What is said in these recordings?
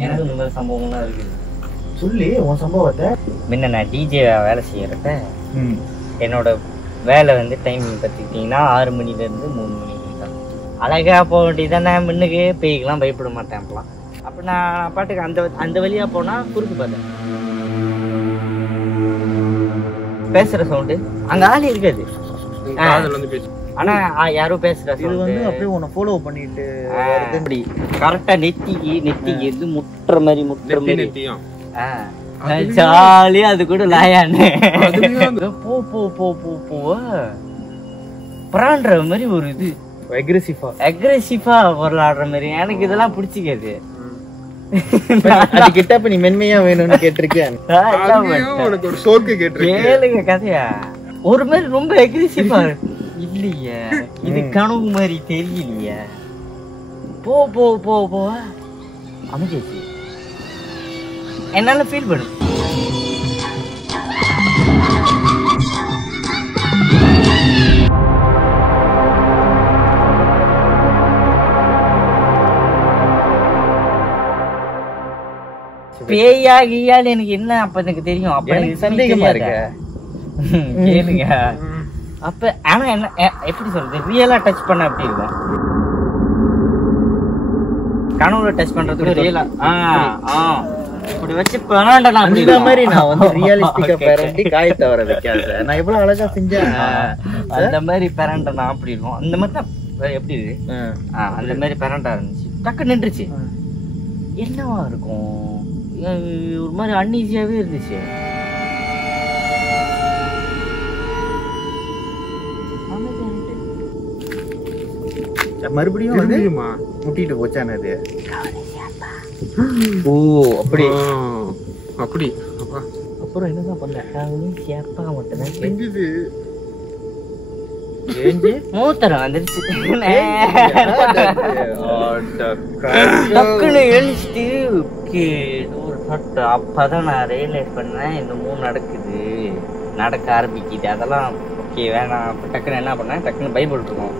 எனக்கு இந்த மாதிரி சம்பவம்லாம் இருக்குது. சொல்லி உன் சம்பவத்தை. முன்ன நான் டிஜே வேலை செய்யறப்ப என்னோட வேலை வந்து டைமிங் பார்த்துக்கிட்டிங்கன்னா 6 மணிலேருந்து 3 மணி தான். அழகாக போக வேண்டியதானே. முன்னுக்கு பேய்க்கெலாம் பயப்பட மாட்டேன் அப்பலாம். அப்போ நான் பாட்டுக்கு அந்த வழியாக போனால் குறுக்கு பார்த்தேன் பேசுகிற சவுண்டு. அங்கே ஆள் இருக்காது, ஆனால் யாரோ பேசுகிற இது வந்து அப்படியே உன்னை ஃபாலோ பண்ணிட்டு அப்படி கரெக்டாக நெத்திக்கு இருந்து முட்டுற மாதிரி ஜாலியா அது கூட லாயான்னு போ போ போ போ போ பிரான்ற மாதிரி ஒரு இது அக்ரெசிவா விளையாடுற மாதிரி. எனக்கு இதெல்லாம் பிடிச்சிக்காது. அது கிட்ட நீ மென்மையா வேணும்னு கேட்டிருக்கியா? கேளுங்க கதையா. ஒரு மாதிரி ரொம்ப அக்ரெசிவா இல்லையே, இது கனவு மாதிரி தெரியலையே. போ போ போ போ அமைஞ்சிச்சு. என்னால ஃபீல் பண்ணும். பேயா கியான்னு எனக்கு என்ன அப்ப எனக்கு தெரியும். அப்ப எனக்கு சந்தேகமா இருக்கு. கேளுங்க. அப்ப ஆனா என்ன எப்படி சொல்றது, ரியலா டச் பண்ண அப்படி இருக்கும். கனவுல டச் பண்றதுக்கு ரியலா இப்படி வச்சு பண்ணாண்டா அந்த மாதிரி நான் வந்து ரியலிஸ்டிக்கா பேரண்டி காயத்தை வர வைக்காத. நான் எவ்வளவு அழகா செஞ்சேன் அந்த மாதிரி பேரண்டா நான் அப்படி இருக்கும். அந்த மாதிரி தான் எப்படி இருக்கு அந்த மாதிரி பேரண்டா இருந்துச்சு. டக்கு நின்றுச்சு. என்னவா இருக்கும், ஒரு மாதிரி அன்ஈஸியாவே இருந்துச்சு. மறுபடியும் வந்து முட்டிட்டு போச்சானே அது. ஓ அப்படி அப்படி. அப்புறம் என்னதான் பண்ணேன், சேப்பா மட்டும்தான் செஞ்சது. மூத்தரம் வந்துருச்சு. டக்குன்னு எழுச்சிட்டு ஒரு சட்டை. அப்பதான் நான் ரியலைஸ் பண்ணேன் இந்த நடக்க ஆரம்பிக்குது. அதெல்லாம் ஓகே வேணாம். டக்குன்னு என்ன பண்ணேன், டக்குன்னு பைபிள் இருக்கும்,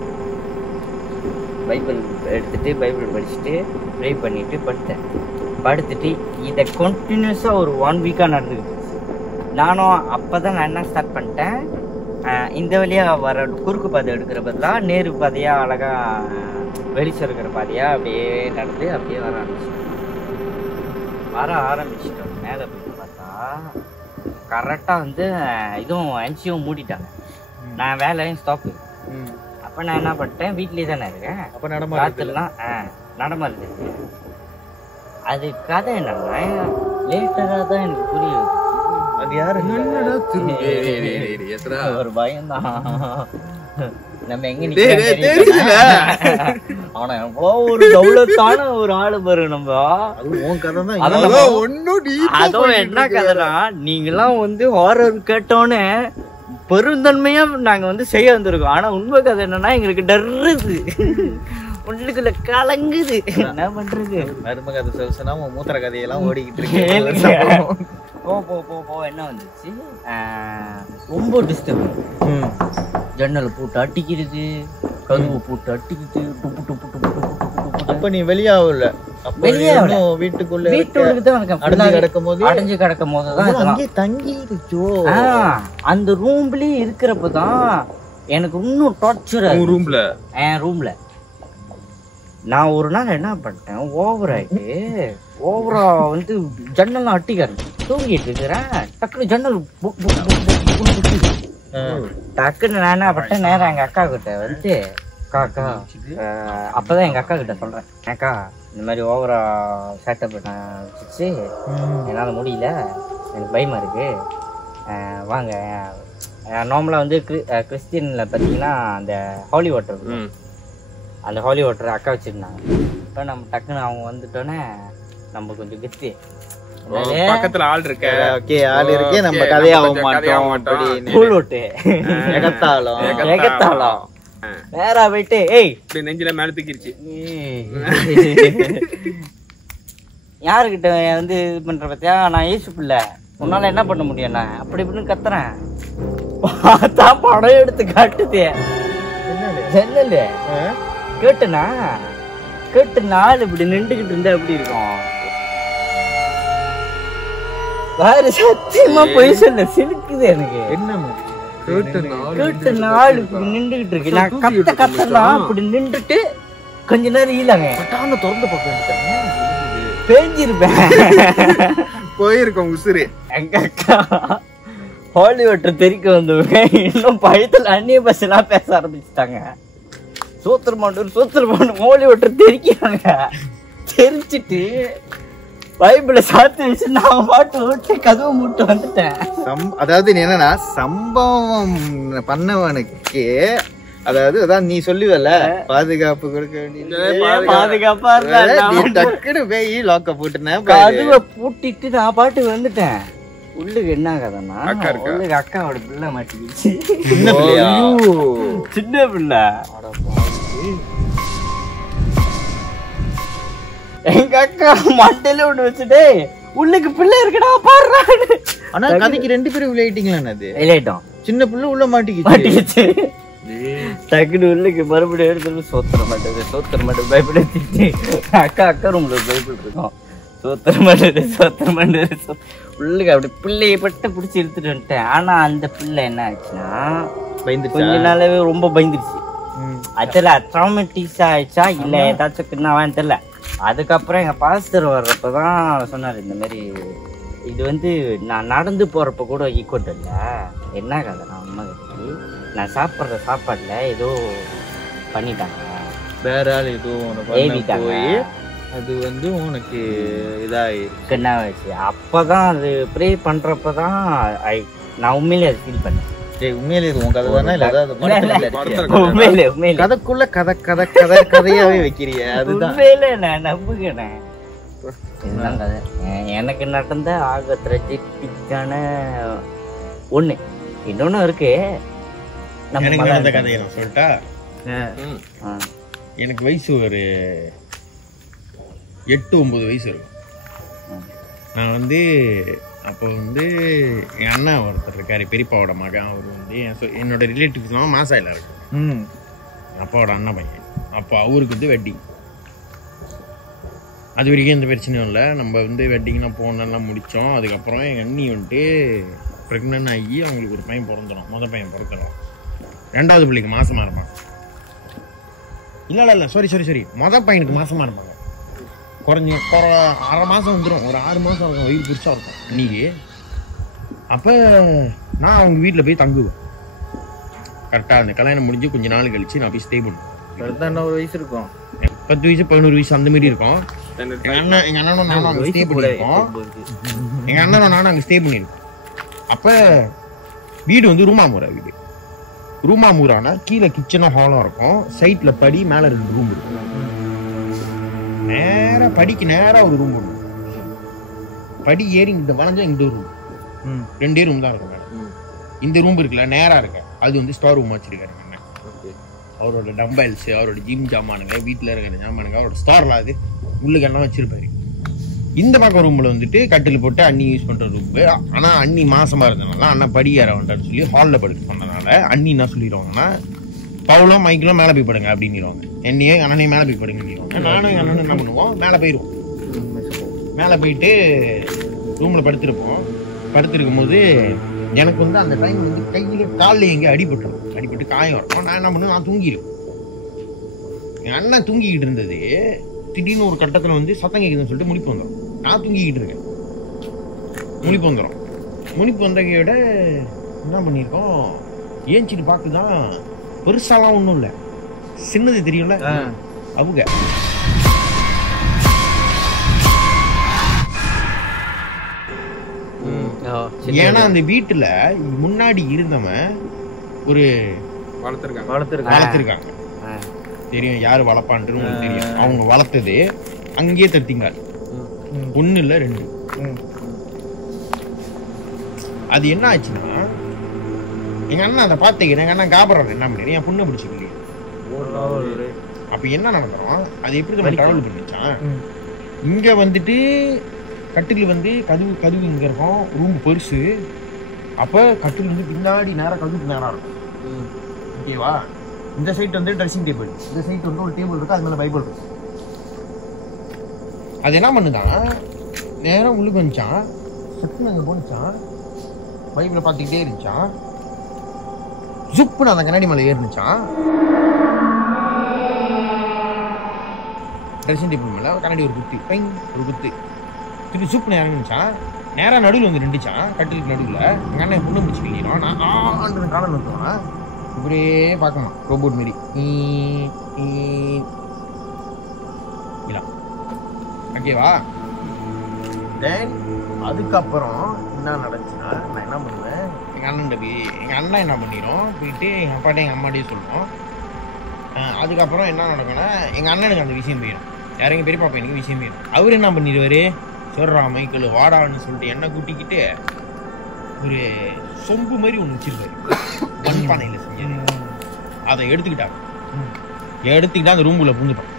பைபிள் எடுத்துட்டு பைபிள் படிச்சுட்டு ப்ரே பண்ணிட்டு படுத்துட்டு இதை கண்டினியூஸாக ஒரு 1 வீக்காக நடந்துக்கிட்டு. நானும் அப்போதான் நான் என்ன ஸ்டார்ட் பண்ணிட்டேன், இந்த வழியாக வர குறுக்கு பாதை எடுக்கிற பதிலாக நேரு பாதையாக அழகாக வெளிச்சம் இருக்கிற பாதையாக அப்படியே நடந்து அப்படியே வர ஆரம்பிச்சிட்டோம். மேலே போய் பார்த்தா கரெக்டாக வந்து இதுவும் என்சியும் மூடிட்டாங்க. நான் வேலையும் ஸ்டாப்பு. அப்போ நான் என்ன பண்ணிட்டேன், வீட்லேயே தானே இருக்கேன். அப்போ நடமாடலாம் நடமாடுது. அது கதை என்னன்னா லேட்டராக தான் எனக்கு புரியுது. அது யாரு ஒரு பயம்தான். நம்ம எங்க ஆனா எவ்வளோ ஒரு தௌலத்தான ஒரு ஆளு பாரு. நம்ம அதுவும் என்ன கதைனா, நீங்கெல்லாம் வந்து ஹாரர் கேட்டோன்னே பெருந்தன்மையா நாங்க வந்து செய்ய வந்திருக்கோம். ஆனா உண்மை கதை என்னன்னா எங்களுக்கு டர்ருது, உள்ளுக்குள்ள கலங்குது. என்ன பண்றது, மரும கதை சொல்லுனா மூத்திர கதையெல்லாம் ஓடிக்கிட்டு இருக்கு. போ என்ன வந்துச்சு, ரொம்ப டிஸ்டர்ப். ஜன்னல் போட்டு அட்டிக்கிறது, கதவு போட்டு அட்டிக்கிட்டு டுப்பு டுப்பு டுப்பு டுப்பு. அப்ப நீ வெளியாகல, வீட்டுக்குள்ள அடைஞ்சு கிடக்கும் போதுதான் தங்கிருச்சோ. அந்த ரூம்லயே இருக்கிறப்பதான் எனக்கு இன்னும் டார்ச்சர். என் ரூம்ல நான் ஒரு நாள் என்ன பண்ணிட்டேன், ஓவரா வந்து ஜன்னல்லாம் அட்டிக்கிறேன். தூங்கிட்டு இருக்கிறேன், டக்குனு ஜன்னல் டக்குன்னு நான் என்ன பண்ணிட்டேன், நேரம் எங்க அக்கா கிட்ட வந்து அக்கா அப்பதான் எங்க அக்கா கிட்ட சொல்றேன், அக்கா இந்த மாதிரி ஓவரா சேட்டப் வச்சு என்னால் முடியல, எனக்கு பயமா இருக்கு, வாங்க. நார்மலாக வந்து கிறிஸ்டியனில் பார்த்தீங்கன்னா அந்த ஹாலி வாட்டர், அந்த ஹாலி வாட்டர் அக்கா வச்சுருந்தாங்க. இப்போ நம்ம டக்குன்னு அவங்க வந்துட்டோன்னே நம்ம கொஞ்சம் கெத்து பக்கத்துல ஆள் இருக்க, ஓகே ஆள் இருக்கே, நம்ம கதையாக மாட்டோம். எகத்தாலும் நேரா போயிட்டு ஏய் நெஞ்சில மேல தூக்கிருச்சு. யாருக்கிட்ட வந்து இது பண்ற பத்தியா, நான் ஏசு பிள்ளை, உன்னால என்ன பண்ண முடியும்ண்ணா அப்படி இப்படின்னு கத்துறேன். பார்த்தா படம் எடுத்து காட்டுது ஜன்னல். கேட்டு நாள் இப்படி நின்றுகிட்டு இருந்தா எப்படி இருக்கும், வேற சத்தியமா போய் சொல்ல சிலுக்குது எனக்கு. என்ன கேட்டு நாள் நின்றுகிட்டு இருக்கு. நான் கத்தலாம் அப்படி நின்றுட்டு கொஞ்ச நேரம் ஈலாங்க திறந்து பார்க்க பேஞ்சிருப்பேன். போயிருக்கோம் உசுறு. எங்க அக்கா ஹாலிவுட் தெரிக்க வந்தவங்க இன்னும் பயத்துல அந்நிய பஸ் எல்லாம் பேச ஆரம்பிச்சுட்டாங்க. சூத்திரமாண்டு ஹாலிவுட் தெரிக்கிறாங்க. தெரிச்சிட்டு பைபிள சாத்தி வச்சு நான் பாட்டு ஓட்டு கதவு மூட்டு வந்துட்டேன். அதாவது என்னன்னா சம்பவம் பண்ணவனுக்கு அதாவது அதான் நீ சொல்லுவல பாதுகாப்பு கொடுக்க வேண்டியது பாதுகாப்பா டக்குனு போய் லாக்க போட்டுனேன். கதவை பூட்டிட்டு நான் பாட்டு வந்துட்டேன். உள்ளுக்கு என்ன கதைன்னா உள்ளுக்கு அக்காவோட பிள்ளை மாட்டிக்கிச்சு. சின்ன பிள்ளை. எங்க அக்கா மண்டையில ஒண்ணு வச்சுட்டு உள்ளுக்கு பிள்ளை இருக்குடா பாடுறான்னு. ஆனா கதைக்கு 2 பேரும் விளையாட்டீங்களா? அது விளையாட்டோம். சின்ன பிள்ளை உள்ள மாட்டிக்கிச்சு. டக்குனு உள்ளுக்கு மறுபடியும் எடுத்து சோத்திர மாட்டேது பயப்படுத்தி அக்கா ரூம்ல பைபிள் இருக்கும். சோத்திர மாட்டேது உள்ளுக்கு அப்படி பிள்ளைய பட்டு பிடிச்சி எடுத்துட்டு வந்துட்டேன். ஆனா அந்த பிள்ளை என்ன ஆச்சுன்னா கொஞ்ச நாளாவே ரொம்ப பயந்துருச்சு. அதுல ட்ராமட்டிஸ் ஆயிடுச்சா இல்ல ஏதாச்சும் பின்னாவான்னு தெரியல. அதுக்கப்புறம் எங்க பாஸ்டர் வர்றப்பதான் சொன்னாரு இந்த மாதிரி இது நான் நடந்து போறப்ப கூட ஈக்குவல் இல்ல. என்ன கதை நான் உண்மை கட்டி நான் சாப்பிட்ற சாப்பாடுல ஏதோ பண்ணிட்டாங்க. வேற ஆள் ஏதோ எழுதிட்டாங்க. அது உனக்கு இதாயிடுச்சு. என்ன ஆச்சு அப்பதான் அது ப்ரே பண்றப்பதான் நான் உண்மையிலே அதை ஃபீல் பண்ணேன். உண்மையிலே இது உன் கதை தானே? இல்ல கதைக்குள்ள கதையாவே வைக்கிறிய. அதுதான் நான் நம்புகிறேன். எனக்கு நடந்த ஆக ட்ரெஜிக்கான ஒண்ணு இன்னொன்னு இருக்கு. அந்த கதையை நான் சொல்லிட்டா? எனக்கு வயசு ஒரு 8-9 வயசு இருக்கும். நான் அப்போ என் அண்ணா ஒருத்தர் இருக்காரு, பெரியப்பாவோட மகன். அவர் என்னோட ரிலேட்டிவ்ஸ்லாம் மாசாயில இருக்கு. அப்பாவோட அண்ணன் பையன். அப்போ அவருக்கு வெட்டிங். அது வரைக்கும் எந்த பிரச்சனையும் இல்லை. நம்ம வெட்டிங்லாம் போனெல்லாம் முடித்தோம். அதுக்கப்புறம் எங்கள் அண்ணி ப்ரெக்னென்ட் ஆகி அவங்களுக்கு ஒரு பையன் பிறந்துடும். மொதல் பையன் பிறக்கிறோம். 2வது பிள்ளைக்கு மாசமாக இருப்பாங்க. இல்லை சாரி மொதல் பையனுக்கு மாசமாக இருப்பாங்க. குறைஞ்சி 1/2 மாதம் வந்துடும். ஒரு 6 மாதம் இருக்கும். வயிறு புதுசாக இருக்கும் அன்னைக்கு. அப்போ நான் அவங்க வீட்டில் போய் தங்குவேன். கரெக்டாக அந்த கல்யாணம் முடிஞ்சு கொஞ்ச நாள் கழிச்சு நான் போய் ஸ்டே பண்ணுவேன். என்ன ஒரு வயசு இருக்கும்? 10 வயசு 11 வயசு அந்த மாதிரி இருக்கும். எங்க அண்ணனும் நானும் அங்கே ஸ்டே பண்ணியிருக்கோம். அப்போ வீடு ரூமாமூரா வீடு. ரூமாமூரானா கீழே கிச்சனும் ஹாலும் இருக்கும். சைட்ல படி, மேல 2 ரூம் இருக்கும். நேரா படிக்கு நேரா ஒரு ரூம் இருக்கும். படி ஏறி இந்த வளைஞ்சா இந்த ரூம். 2 ரூம் தான் இருக்கும். இந்த ரூம் இருக்குல்ல நேரா இருக்க அது ஸ்டோர் ரூம் வச்சிருக்காரு. அவரோட டம்பல்ஸ், அவரோட ஜிம் ஜாமானுங்க, வீட்டுல இருக்கிற ஜாமானுங்க, அவரோட ஸ்டோர்ல அது உள்ளுக்கு எல்லாம் வச்சிருப்பாரு. இந்த பக்கம் ரூம்ல கட்டில் போட்டு அண்ணி யூஸ் பண்ற ரூம். ஆனா அண்ணி மாசமா இருந்தனால அண்ணா படி ஏற வேண்டாம்னு சொல்லி ஹால்ல படுக்க சொன்னதுனால அண்ணி என்ன சொல்லிடுவாங்கன்னா பவுலும் மைக்கிலும் மேல போய் படுங்க அப்படின்னுவாங்க. என்னையும் அண்ணனையும் மேல போய் படுங்க. நானும் எங்க அண்ணனும் என்ன பண்ணுவோம், மேல போயிடுவோம். மேல போயிட்டு ரூம்ல படுத்திருப்போம். படுத்திருக்கும் போது எனக்கு அந்த டைம் கையில காலில் எங்க அடிபட்டு காயம் இருக்கும். நான் என்ன பண்ணுவேன், நான் தூங்கிடுவேன். என் அண்ணன் தூங்கிக்கிட்டு இருந்தது திடீர்னு ஒரு கட்டத்துல சத்தம் கேட்குதுன்னு சொல்லிட்டு முழிப்பு வந்துடும். நான் தூங்கிக்கிட்டு இருக்கேன். முழிப்பு வந்துடும். முழிப்பு வந்தகையோட என்ன பண்ணியிருக்கோம், ஏஞ்சிட்டு பார்த்துதான் பெருசாலாம் ஒன்றும் இல்லை, சின்னது தெரியும்ல அவங்க. ஏன்னா அந்த வீட்டுல முன்னாடி இருந்தவன் ஒரு வளர்த்திருக்காங்க. தெரியும் யாரு வளர்ப்பான்ட்டு உங்களுக்கு தெரியும். அவங்க வளர்த்தது அங்கேயே தத்திங்க. 1 இல்ல 2. அது என்ன ஆச்சுன்னா எங்க அண்ணன் அதை பார்த்துக்கிறேன். எங்க அண்ணன் காபறாரு என்ன பண்ணி என் பொண்ணை பிடிச்சிக்கலையே. அப்ப என்ன நடக்கிறோம், அது எப்படி டிராவல் பண்ணிச்சான். இங்க கட்டில் கதவு இங்க இருக்கும். ரூம் பெருசு. அப்ப கட்டில் பின்னாடி நேரம் கதவுக்கு நேரம் இருக்கும். ஓகேவா? இந்த சைட் ட்ரெஸ்ஸிங் டேபிள், இந்த சைட் ஒரு டேபிள் இருக்கு, அது மேல பைபிள் இருக்கு. அது என்ன பண்ணுதான் நேரம் உள்ளுக்கு வந்துச்சான். சட்டுன்னு அங்கே போனிச்சான், பைபிளை பார்த்துக்கிட்டே இருந்துச்சான், ஜுப்புன்னு அந்த கண்ணாடி மேலே ஏறிச்சான். ட்ரெஸ்ஸிங் டேபிள் மேலே கண்ணாடி ஒரு குத்து, பைங் ஒரு குத்து, திருப்பி சூப்புன்னு இறங்கிச்சான். நேராக நடுவில் வந்து நின்றுச்சான், கட்டிலுக்கு நடுவில். எங்கள் அண்ணன் பொண்ணு பிடிச்சி கிளிக்கிறான். நான் ஆண்டு காலம் நிறுத்துவான். இப்படியே பார்க்கணும் ரோபோட் மாரி. ஓகேவா? தென் அதுக்கப்புறம் என்ன நடந்துச்சுன்னா, நான் என்ன பண்ணுவேன், எங்கள் அண்ணன் என்ன பண்ணிடும், போயிட்டு எங்கள் அப்பாட்டையும் எங்கள் அம்மாட்டையும் சொல்லுவோம். அதுக்கப்புறம் என்ன நடக்கும்னா, எங்கள் அண்ணனுக்கு அந்த விஷயம் போயிடும். யாரும் பெரியப்பா பையனுக்கு விஷயம் போயிடும். அவர் என்ன பண்ணிடுவார், சொல்றா மைக்கிள் வாடான்னு சொல்லிட்டு என்ன கூட்டிக்கிட்டு ஒரு சொம்பு மாதிரி ஒன்று வச்சிருக்காரு, மண்பானையில் செஞ்சது. அதை எடுத்துக்கிட்டா அந்த ரூமுக்குள்ள புந்துட்டான்.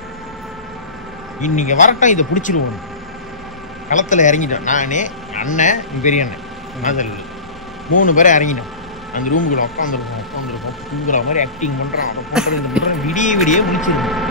இன்னைக்கு வரட்டும், இதை பிடிச்சிருவோம். களத்தில் இறங்கிட்டோம். நானே, அண்ணன், பெரிய அண்ணன், அதில் 3 பேரை இறங்கிட்டோம். அந்த ரூமுக்குள்ள உட்காந்துருக்கோம் தூங்குற மாதிரி ஆக்டிங் பண்றான். அதை போட்டு விடிய முடிச்சிருக்கோம்.